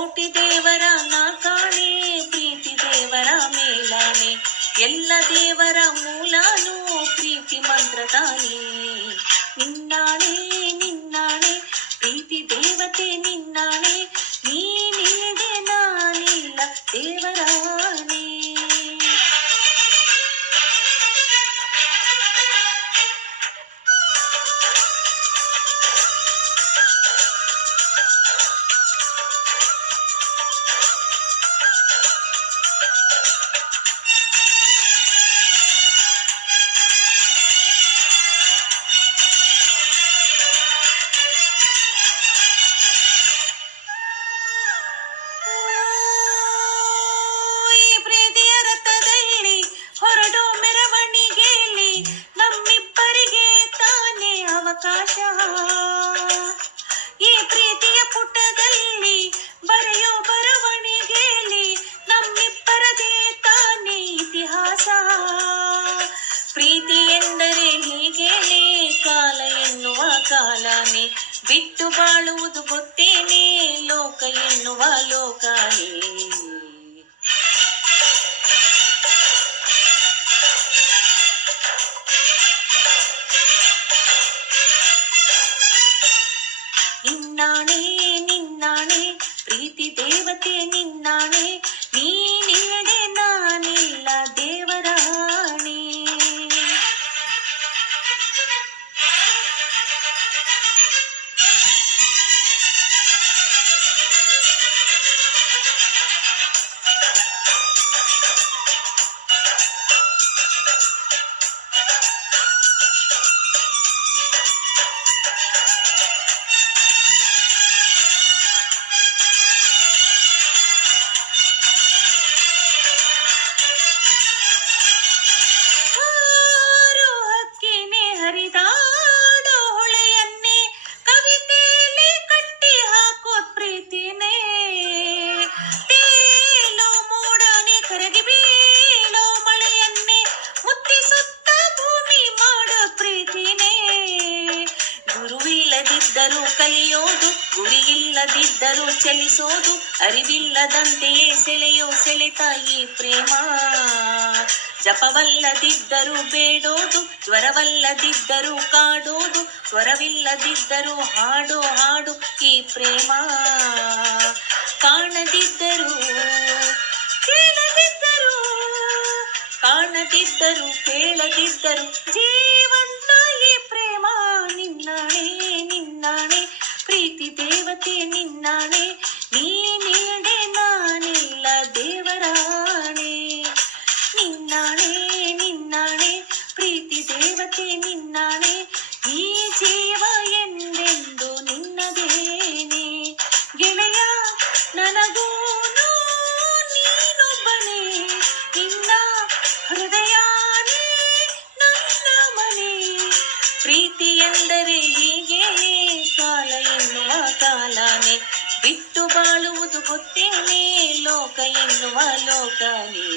ಕೋಟಿ ದೇವರ ನಾ ಕಾಣೆ, ಪ್ರೀತಿ ದೇವರ ಮೇಲಾನೆ. ಎಲ್ಲ ದೇವರ ಮೂಲಾನು ಪ್ರೀತಿ ಮಂತ್ರ ತಾನೇ. ನಿನ್ನಾಣೆ ನಿನ್ನಾಣೆ ಪ್ರೀತಿ ದೇವತೆ ನಿನ್ನಾಣೆ, ನೀನಿಲ್ಲದೆ ನಾನಿಲ್ಲ ದೇವರಾಣೆ. ಈ ಪ್ರೀತಿಯ ಪುಟದಲ್ಲಿ ಬರೆಯೋ ಬರವಣಿಗೆಯಲ್ಲಿ ನಮ್ಮಿಬ್ಬರದೇ ತಾನೇ ಇತಿಹಾಸ. ಪ್ರೀತಿ ಎಂದರೆ ಹೀಗೇನೆ, ಕಾಲ ಎನ್ನುವ ಕಾಲನೇ, ಬಿಟ್ಟು ಬಾಳುವುದು ಗೊತ್ತೇನೆ, ಲೋಕ ಎನ್ನುವ ಲೋಕನೇ. ನಿನ್ನಾಣೆ ನಿನ್ನಾಣೆ ಪ್ರೀತಿ ದೇವತೆ ನಿನ್ನಾಣೆ, ನೀನಿಲ್ಲದೆ ನಾನಿಲ್ಲ ದೇವರಾಣೆ. ಹರಿದಾಡೋ ಹೊಳೆಯನ್ನೇ ಕವಿತೆಯಲ್ಲಿ ಕಟ್ಟಿ ಹಾಕೋ ಪ್ರೀತಿನೇ, ತೇಲೋ ಮೋಡನೆ ಕರಗಿ ಬೀಳೋ ಮಳೆಯನ್ನೇ ಮುತ್ತಿಸುತ್ತ ಭೂಮಿ ಮಾಡೋ ಪ್ರೀತಿನೇ. ಗುರುವಿಲ್ಲದಿದ್ದರೂ ಕಲಿಯೋದು, ಗುರಿಯಿಲ್ಲದಿದ್ದರೂ ಚಲಿಸೋದು, ಅರಿವಿಲ್ಲದಂತೆಯೇ ಸೆಳೆಯೋ ಸೆಳೆತ ಈ ಪ್ರೇಮ. ಜಪವಲ್ಲದಿದ್ದರೂ ಬೇಡೋದು, ಜ್ವರವಲ್ಲದಿದ್ದರೂ ಕಾಡೋದು, ಸ್ವರವಿಲ್ಲದಿದ್ದರೂ ಹಾಡೋ ಹಾಡು ಈ ಪ್ರೇಮ. ಕಾಣದಿದ್ದರೂ ಕೇಳದಿದ್ದರೂ, ಕಾಣದಿದ್ದರೂ ಕೇಳದಿದ್ದರೂ ಜೀವಂತ ಈ ಪ್ರೇಮ. ನಿನ್ನಾಣೆ ನಿನ್ನಾಣೆ ಪ್ರೀತಿ ದೇವತೆ ನಿನ್ನಾಣೆ, ನೀನಿಲ್ಲದೆ ನಾನಿಲ್ಲ ದೇವರಾಣೆ. ನಿನ್ನಾಣೆ ನಿನ್ನಾಣೆ ಪ್ರೀತಿ ದೇವತೆ ನಿನ್ನಾಣೆ, ಈ ಜೀವ ಎಂದೆಂದು ನಿನ್ನದೇನೆ. ಗೆಳೆಯ ನನಗೂನು ನೀನೊಬ್ಬನೇ, ನಿನ್ನ ಹೃದಯನೇ ನನ್ನ ಮನೆ. ಪ್ರೀತಿ ಎಂದರೆ ಹೀಗೇನೆ, ಕಾಲ ಎನ್ನುವ ಕಾಲನೇ, ಬಿಟ್ಟು ಬಾಳುವುದು ಗೊತ್ತೇನೆ, ಲೋಕ ಎನ್ನುವ ಲೋಕನೇ.